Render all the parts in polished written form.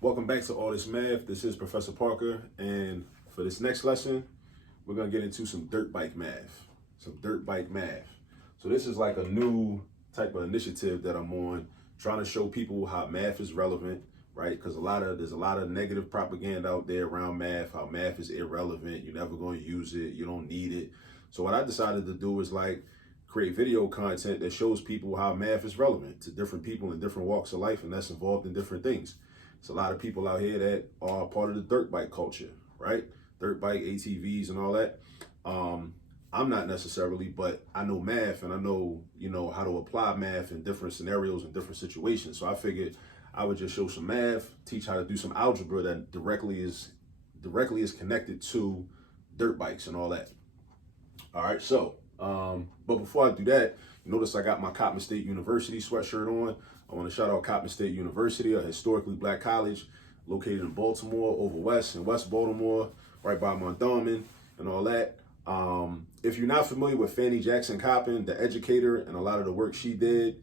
Welcome back to All This Math. This is Professor Parker, and for this next lesson, we're gonna get into some dirt bike math. So this is like a new type of initiative that I'm on, trying to show people how math is relevant, right? Because there's a lot of negative propaganda out there around math, how math is irrelevant, you're never gonna use it, you don't need it. So what I decided to do is create video content that shows people how math is relevant to different people in different walks of life and that's involved in different things. There's a lot of people out here that are part of the dirt bike culture, right? Dirt bike, ATVs and all that. I'm not necessarily, but I know math and I know, how to apply math in different scenarios and different situations. So I figured I would just show some math, teach how to do some algebra that directly is connected to dirt bikes and all that. All right, so, but before I do that, you notice I got my Coppin State University sweatshirt on. I want to shout out Coppin State University, a historically black college located in Baltimore, over west in West Baltimore, right by Mondawmin and all that. If you're not familiar with Fannie Jackson Coppin, the educator, and a lot of the work she did,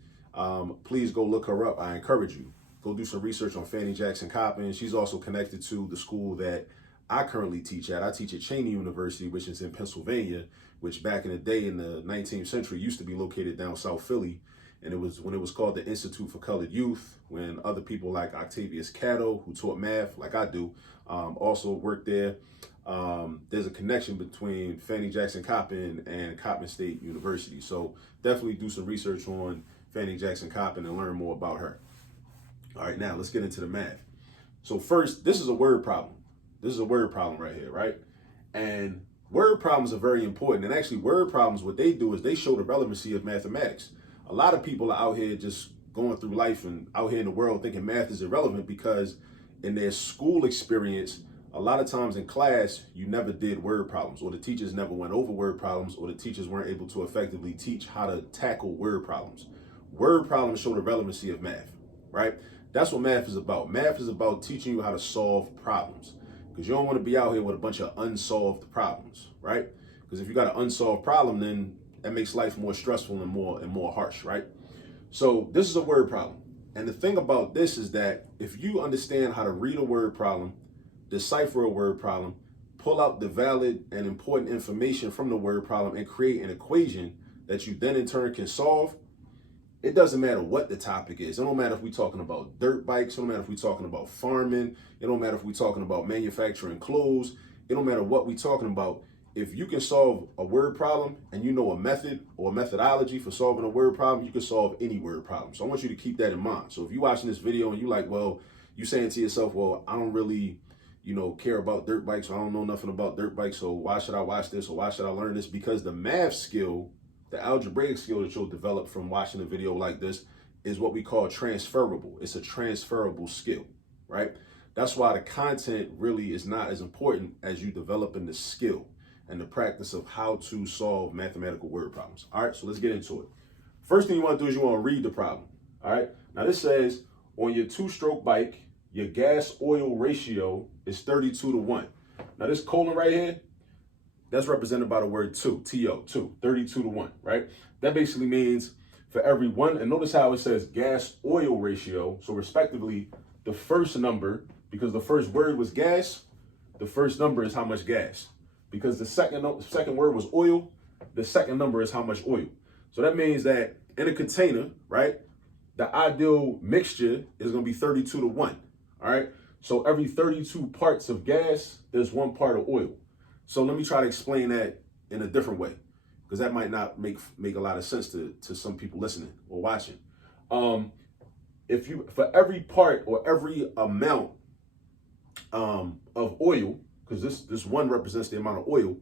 please go look her up. I encourage you. Go do some research on Fannie Jackson Coppin. She's also connected to the school that I currently teach at. I teach at Cheyney University, which is in Pennsylvania, which back in the day in the 19th century used to be located down South Philly. And it was when it was called the Institute for Colored Youth, when other people like Octavius Catto, who taught math like I do, also worked there. There's a connection between Fannie Jackson Coppin and Coppin State University. So definitely do some research on Fannie Jackson Coppin and learn more about her. All right, now let's get into the math. So first, this is a word problem. This is a word problem right here, right? And word problems are very important. And actually, word problems, what they do is they show the relevancy of mathematics. A lot of people are out here just going through life and out here in the world thinking math is irrelevant because in their school experience, a lot of times in class, you never did word problems, or the teachers never went over word problems, or the teachers weren't able to effectively teach how to tackle word problems. Word problems show the relevancy of math, right? That's what math is about. Math is about teaching you how to solve problems, because you don't want to be out here with a bunch of unsolved problems, right? Because if you got an unsolved problem, then that makes life more stressful and more harsh, right? So this is a word problem. And the thing about this is that if you understand how to read a word problem, decipher a word problem, pull out the valid and important information from the word problem and create an equation that you then in turn can solve, it doesn't matter what the topic is. It don't matter if we're talking about dirt bikes. It don't matter if we're talking about farming. It don't matter if we're talking about manufacturing clothes. It don't matter what we're talking about. If you can solve a word problem and you know a method or a methodology for solving a word problem, you can solve any word problem. So I want you to keep that in mind. So if you're watching this video and you like, well, you saying to yourself, well, I don't really, care about dirt bikes. Or I don't know nothing about dirt bikes. So why should I watch this or why should I learn this? Because the math skill, the algebraic skill that you'll develop from watching a video like this is what we call transferable. It's a transferable skill, right? That's why the content really is not as important as you developing the skill and the practice of how to solve mathematical word problems. All right, so let's get into it. First thing you want to do is you want to read the problem. All right, now this says on your two-stroke bike, your gas oil ratio is 32 to 1. Now this colon right here, that's represented by the word two, T-O, 32 to 1, right? That basically means for every one, and notice how it says gas oil ratio. So respectively, the first number, because the first word was gas, the first number is how much gas. Because the second word was oil, the second number is how much oil. So that means that in a container, right, the ideal mixture is going to be 32 to 1, all right? So every 32 parts of gas, there's 1 part of oil. So let me try to explain that in a different way, because that might not make a lot of sense to some people listening or watching. If you, for every part or every amount of oil, because this one represents the amount of oil,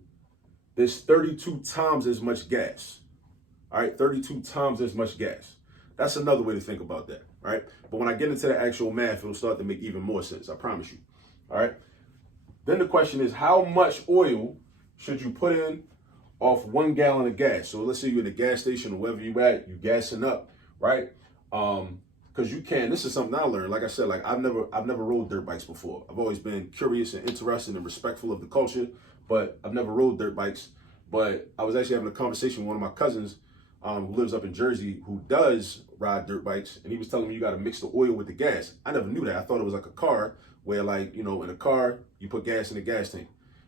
there's 32 times as much gas. All right, 32 times as much gas. That's another way to think about that, right? But when I get into the actual math, it'll start to make even more sense, I promise you. All right. Then the question is, how much oil should you put in off 1 gallon of gas? So let's say you're at a gas station or wherever you're at, you're gassing up, right? Because you can. This is something I learned. Like I said, I've never rode dirt bikes before. I've always been curious and interested and respectful of the culture, but I've never rode dirt bikes. But I was actually having a conversation with one of my cousins who lives up in Jersey, who does ride dirt bikes, and he was telling me you got to mix the oil with the gas. I never knew that. I thought it was like a car where, like, you know, in a car, you put gas in the gas tank.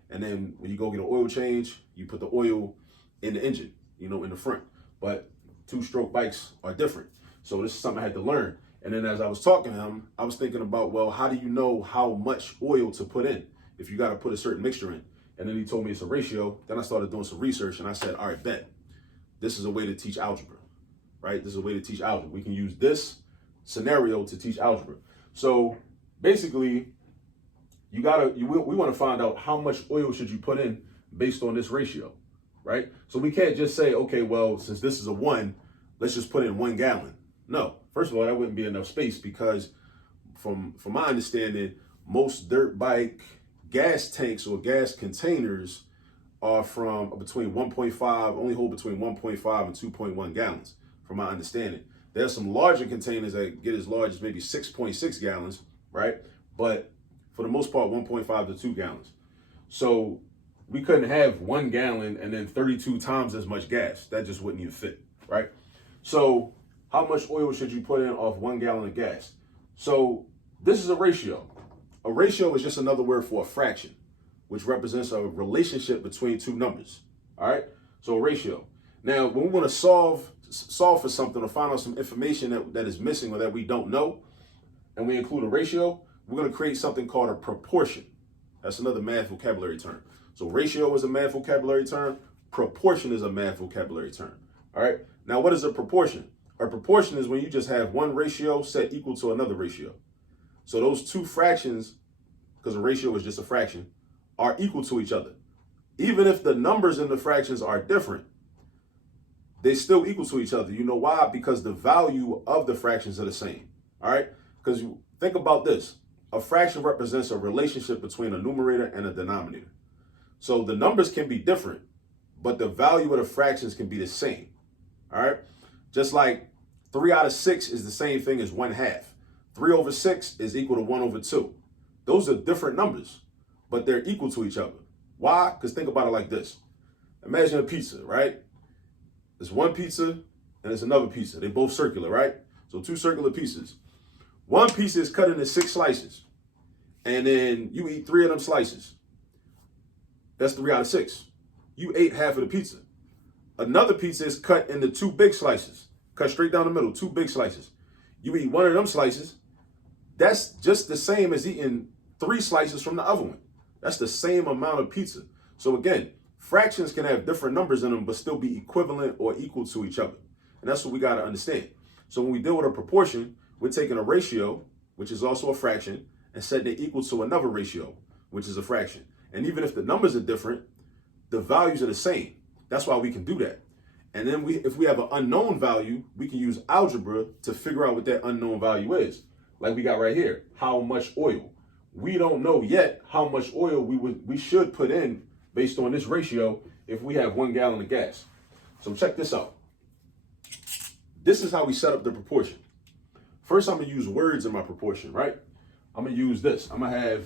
And then when you go get an oil change, you put the oil in the engine, you know, in the front. But two-stroke bikes are different. So this is something I had to learn. And then as I was talking to him, I was thinking about, well, how do you know how much oil to put in if you got to put a certain mixture in? And then he told me it's a ratio. Then I started doing some research and I said, all right, bet. This is a way to teach algebra, right? This is a way to teach algebra. We can use this scenario to teach algebra. So basically, we want to find out how much oil should you put in based on this ratio, right? So we can't just say, okay, well, since this is a 1, let's just put in 1 gallon. No, first of all, that wouldn't be enough space because from my understanding, most dirt bike gas tanks or gas containers are from between 1.5, only hold between 1.5 and 2.1 gallons, from my understanding. There's some larger containers that get as large as maybe 6.6 gallons, right? But for the most part, 1.5 to 2 gallons. So we couldn't have 1 gallon and then 32 times as much gas. That just wouldn't even fit, right? So how much oil should you put in off 1 gallon of gas? So this is a ratio. A ratio is just another word for a fraction, which represents a relationship between two numbers. All right. So a ratio. Now, when we want to solve for something or find out some information that is missing or that we don't know, and we include a ratio, we're going to create something called a proportion. That's another math vocabulary term. So ratio is a math vocabulary term. Proportion is a math vocabulary term. All right. Now, what is a proportion? A proportion is when you just have one ratio set equal to another ratio. So those two fractions, because a ratio is just a fraction, are equal to each other. Even if the numbers in the fractions are different, they still equal to each other. You know why? Because the value of the fractions are the same. All right? Because you think about this. A fraction represents a relationship between a numerator and a denominator. So the numbers can be different, but the value of the fractions can be the same. All right? Just like 3 out of 6 is the same thing as 1/2. 3 over 6 is equal to 1 over 2. Those are different numbers, but they're equal to each other. Why? Because think about it like this. Imagine a pizza, right? There's one pizza and there's another pizza. They're both circular, right? So 2 circular pieces. One piece is cut into 6 slices, and then you eat 3 of them slices. That's 3 out of 6. You ate half of the pizza. Another pizza is cut into 2 big slices, cut straight down the middle, 2 big slices. You eat 1 of them slices. That's just the same as eating 3 slices from the other one. That's the same amount of pizza. So again, fractions can have different numbers in them, but still be equivalent or equal to each other. And that's what we got to understand. So when we deal with a proportion, we're taking a ratio, which is also a fraction, and setting it equal to another ratio, which is a fraction. And even if the numbers are different, the values are the same. That's why we can do that. And then if we have an unknown value, we can use algebra to figure out what that unknown value is. Like we got right here, how much oil. We don't know yet how much oil we should put in based on this ratio if we have 1 gallon of gas. So check this out. This is how we set up the proportion. First, I'm going to use words in my proportion, right? I'm going to use this. I'm going to have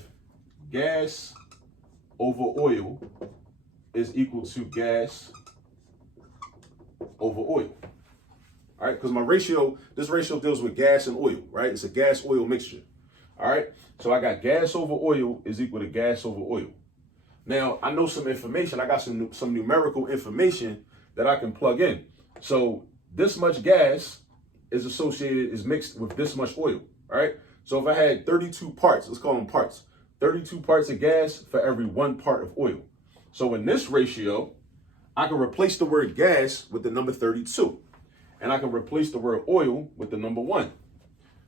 gas over oil is equal to gas over oil. All right, because this ratio deals with gas and oil, right? It's a gas-oil mixture. All right, so I got gas over oil is equal to gas over oil. Now, I know some information. I got some numerical information that I can plug in. So this much gas is mixed with this much oil, all right? So if I had 32 parts, let's call them parts, 32 parts of gas for every 1 part of oil. So in this ratio, I can replace the word gas with the number 32. And I can replace the word oil with the number 1.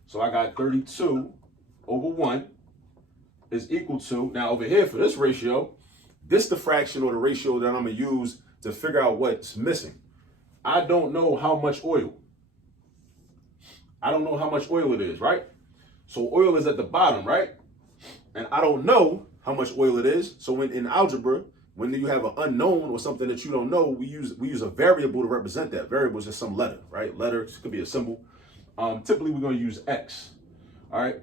So I got 32 over 1 is equal to, now over here for this ratio, this the fraction or the ratio that I'm going to use to figure out what's missing. I don't know how much oil. I don't know how much oil it is, right? So oil is at the bottom, right? And I don't know how much oil it is. So when in algebra, when you have an unknown or something that you don't know, we use a variable to represent that. Variable is just some letter, right? Letter could be a symbol. Typically, we're going to use X, all right?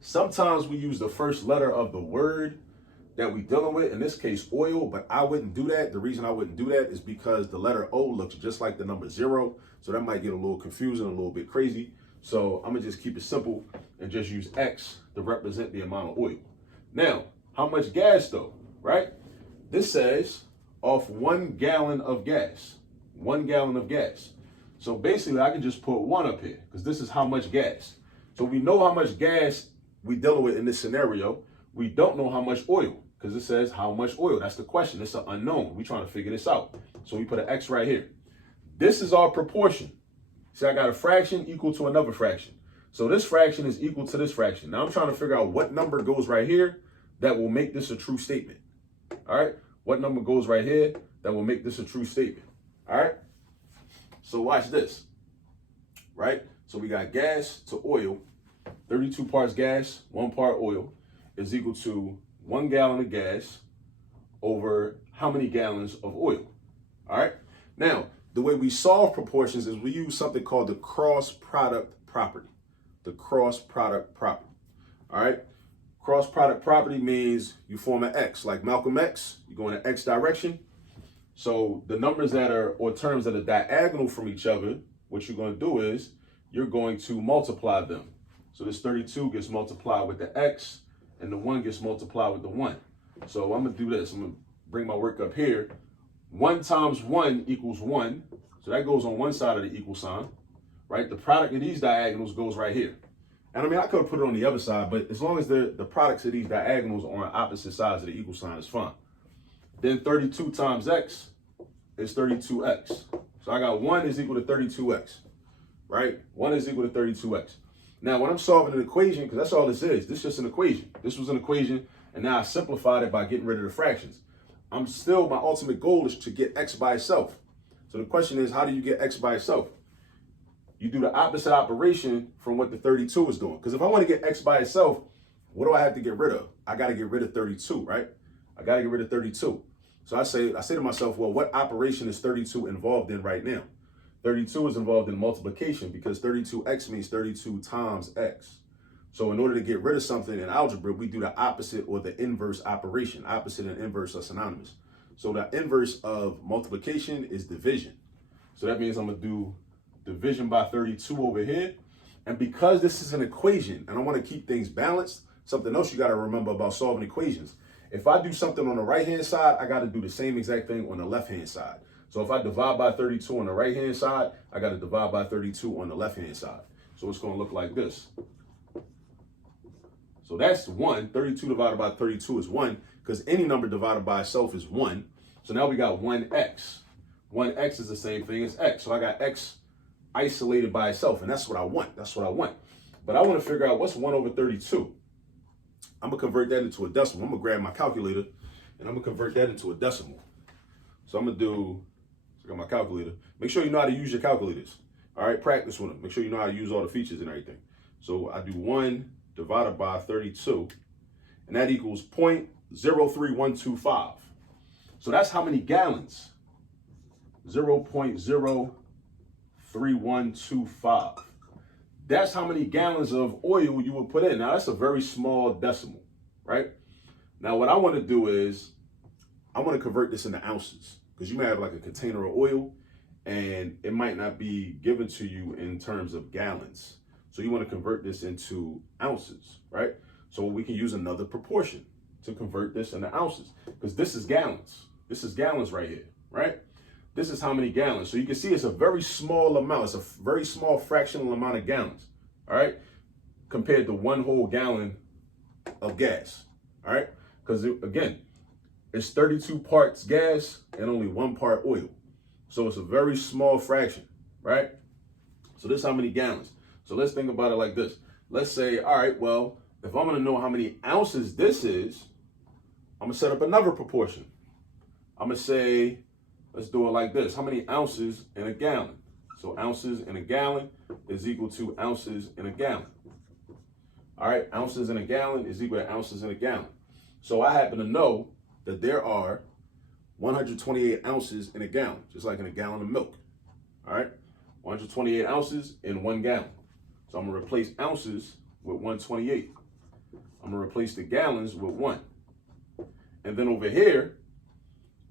Sometimes we use the first letter of the word that we dealing with, in this case, oil, but I wouldn't do that. The reason I wouldn't do that is because the letter O looks just like the number 0. So that might get a little confusing, a little bit crazy. So I'm gonna just keep it simple and just use X to represent the amount of oil. Now, how much gas though, right? This says off 1 gallon of gas, 1 gallon of gas. So basically I can just put 1 up here because this is how much gas. So we know how much gas we dealing with in this scenario. We don't know how much oil because it says how much oil. That's the question. It's an unknown. We're trying to figure this out. So we put an X right here. This is our proportion. See, I got a fraction equal to another fraction. So this fraction is equal to this fraction. Now I'm trying to figure out what number goes right here that will make this a true statement. All right. What number goes right here that will make this a true statement? All right. So watch this. Right. So we got gas to oil, 32 parts gas, 1 part oil is equal to 1 gallon of gas over how many gallons of oil. All right. Now, the way we solve proportions is we use something called the cross product property. The cross product property. All right. Cross product property means you form an X, like Malcolm X, you go in an X direction. So the numbers that are, or terms that are diagonal from each other, what you're going to do is you're going to multiply them. So this 32 gets multiplied with the X and the 1 gets multiplied with the 1. So I'm going to do this. I'm going to bring my work up here. 1 times 1 equals 1. So that goes on one side of the equal sign, right? The product of these diagonals goes right here. And I mean, I could have put it on the other side, but as long as the products of these diagonals are on opposite sides of the equal sign, it's fine. Then 32 times X is 32X. So I got 1 is equal to 32X, right? 1 is equal to 32X. Now, when I'm solving an equation, because that's all this is just an equation. This was an equation, and now I simplified it by getting rid of the fractions. My ultimate goal is to get X by itself. So the question is, how do you get X by itself? You do the opposite operation from what the 32 is doing. Because if I want to get X by itself, what do I have to get rid of? I got to get rid of 32, right? I got to get rid of 32. So I say to myself, well, what operation is 32 involved in right now? 32 is involved in multiplication because 32X means 32 times X. So in order to get rid of something in algebra, we do the opposite or the inverse operation. Opposite and inverse are synonymous. So the inverse of multiplication is division. So that means I'm going to do division by 32 over here. And because this is an equation and I want to keep things balanced, something else you got to remember about solving equations. If I do something on the right-hand side, I got to do the same exact thing on the left-hand side. So if I divide by 32 on the right-hand side, I got to divide by 32 on the left-hand side. So it's going to look like this. So that's 1. 32 divided by 32 is 1 because any number divided by itself is 1. So now we got 1x. 1x is the same thing as x. So I got x isolated by itself, and that's what I want. That's what I want. But I want to figure out what's 1 over 32. I'm going to convert that into a decimal. I'm going to grab my calculator, and I'm going to convert that into a decimal. So I'm going to do, I got my calculator. Make sure you know how to use your calculators. All right, practice with them. Make sure you know how to use all the features and everything. So I do 1 divided by 32, and that equals 0.03125. So that's how many gallons? 0.03125. That's how many gallons of oil you would put in. Now, that's a very small decimal, right? Now, what I want to do is I want to convert this into ounces because you may have like a container of oil and it might not be given to you in terms of gallons. So you want to convert this into ounces, right? So we can use another proportion to convert this into ounces because this is gallons. This is gallons right here, right? This is how many gallons. So you can see it's a very small amount. It's a very small fractional amount of gallons, all right, compared to 1 whole gallon of gas, all right? Because, again, it's 32 parts gas and only 1 part oil. So it's a very small fraction, right? So this is how many gallons. So let's think about it like this. Let's say, all right, well, if I'm going to know how many ounces this is, I'm going to set up another proportion. I'm going to say, let's do it like this. How many ounces in a gallon? So ounces in a gallon is equal to ounces in a gallon. All right, ounces in a gallon is equal to ounces in a gallon. So I happen to know that there are 128 ounces in a gallon, just like in a gallon of milk. All right, 128 ounces in 1 gallon. So I'm going to replace ounces with 128. I'm going to replace the gallons with 1. And then over here,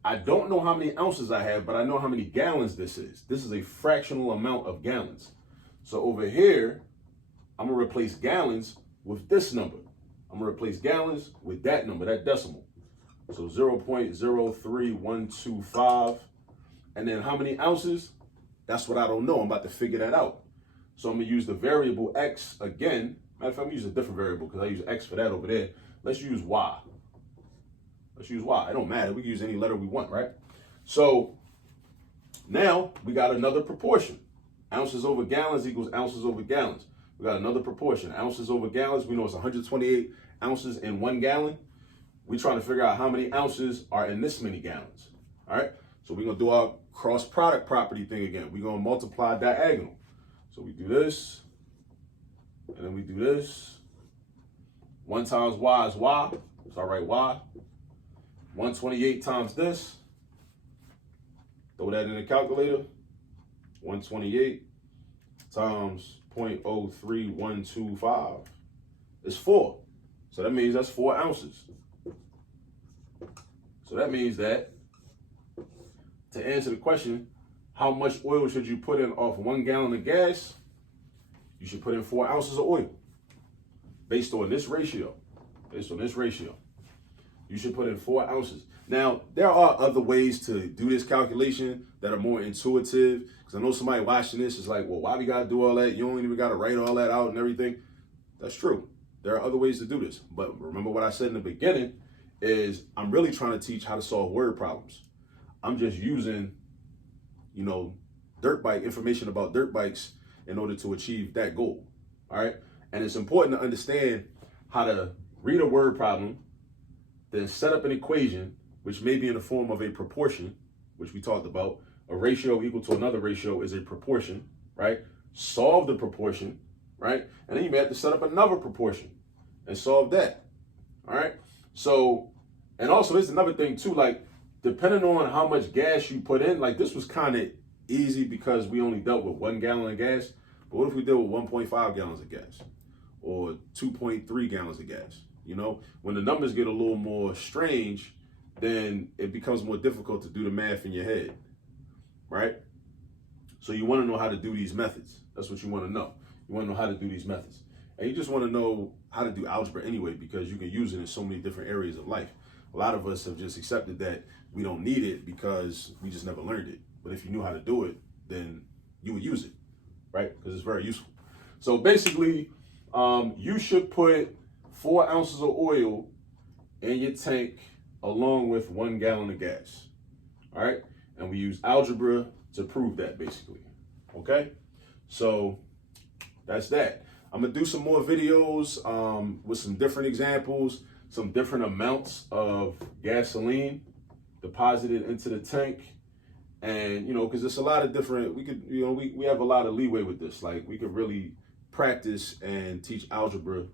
I don't know how many ounces I have, but I know how many gallons this is. This is a fractional amount of gallons. So over here, I'm gonna replace gallons with this number. I'm gonna replace gallons with that number, that decimal. So 0.03125. And then how many ounces? That's what I don't know. I'm about to figure that out. So I'm gonna use the variable X again. Matter of fact, I'm gonna use a different variable because I use X for that over there. Let's use Y. Let's use Y. It don't matter. We can use any letter we want, right? So now we got another proportion. Ounces over gallons equals ounces over gallons. We got another proportion. Ounces over gallons. We know it's 128 ounces in 1 gallon. We're trying to figure out how many ounces are in this many gallons. All right. So we're going to do our cross product property thing again. We're going to multiply diagonal. So we do this, and then we do this. 1 times Y is Y. So I write Y. 128 times this. Throw that in the calculator. 128 times 0.03125 is 4. So that means that's 4 ounces. So that means that to answer the question, how much oil should you put in off 1 gallon of gas? You should put in 4 ounces of oil based on this ratio. Based on this ratio, you should put in 4 ounces. Now, there are other ways to do this calculation that are more intuitive. Because I know somebody watching this is like, well, why we got to do all that? You don't even got to write all that out and everything. That's true. There are other ways to do this. But remember what I said in the beginning is I'm really trying to teach how to solve word problems. I'm just using, dirt bike information about dirt bikes in order to achieve that goal. All right. And it's important to understand how to read a word problem, then set up an equation, which may be in the form of a proportion, which we talked about. A ratio equal to another ratio is a proportion, right? Solve the proportion, right? And then you may have to set up another proportion and solve that. All right. So, and also there's another thing too, like depending on how much gas you put in, like this was kind of easy because we only dealt with 1 gallon of gas. But what if we deal with 1.5 gallons of gas or 2.3 gallons of gas? When the numbers get a little more strange, then it becomes more difficult to do the math in your head, right? So you want to know how to do these methods. That's what you want to know. You want to know how to do these methods. And you just want to know how to do algebra anyway, because you can use it in so many different areas of life. A lot of us have just accepted that we don't need it because we just never learned it. But if you knew how to do it, then you would use it, right? Because it's very useful. So basically, you should put 4 ounces of oil in your tank along with 1 gallon of gas. All right. And we use algebra to prove that basically. Okay. So that's that. I'm going to do some more videos with some different examples, some different amounts of gasoline deposited into the tank. And, because there's a lot of different, we have a lot of leeway with this. Like we could really practice and teach algebra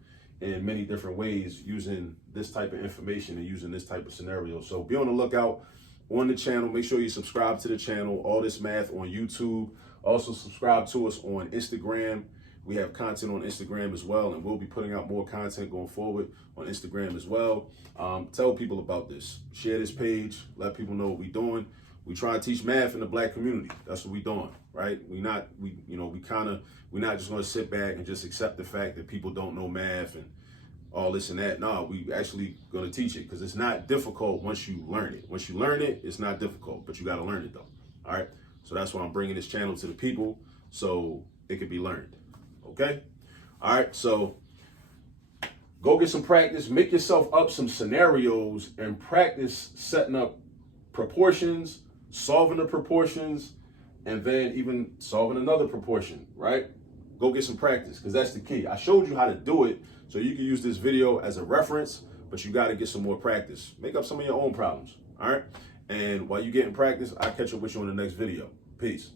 in many different ways using this type of information and using this type of scenario. So be on the lookout on the channel. Make sure you subscribe to the channel, All This Math on YouTube. Also subscribe to us on Instagram. We have content on Instagram as well, and we'll be putting out more content going forward on Instagram as well. Tell people about this. Share this page. Let people know what we're doing. We try to teach math in the Black community. That's what we're doing, right? We're not just going to sit back and just accept the fact that people don't know math and all this and that. No, we actually going to teach it because it's not difficult once you learn it. Once you learn it, it's not difficult, but you got to learn it though. All right. So that's why I'm bringing this channel to the people so it can be learned. Okay. All right. So go get some practice, make yourself up some scenarios and practice setting up proportions, solving the proportions, and then even solving another proportion, right? Go get some practice because that's the key. I showed you how to do it so you can use this video as a reference, but you got to get some more practice. Make up some of your own problems, all right? And while you're getting practice, I'll catch up with you on the next video. Peace.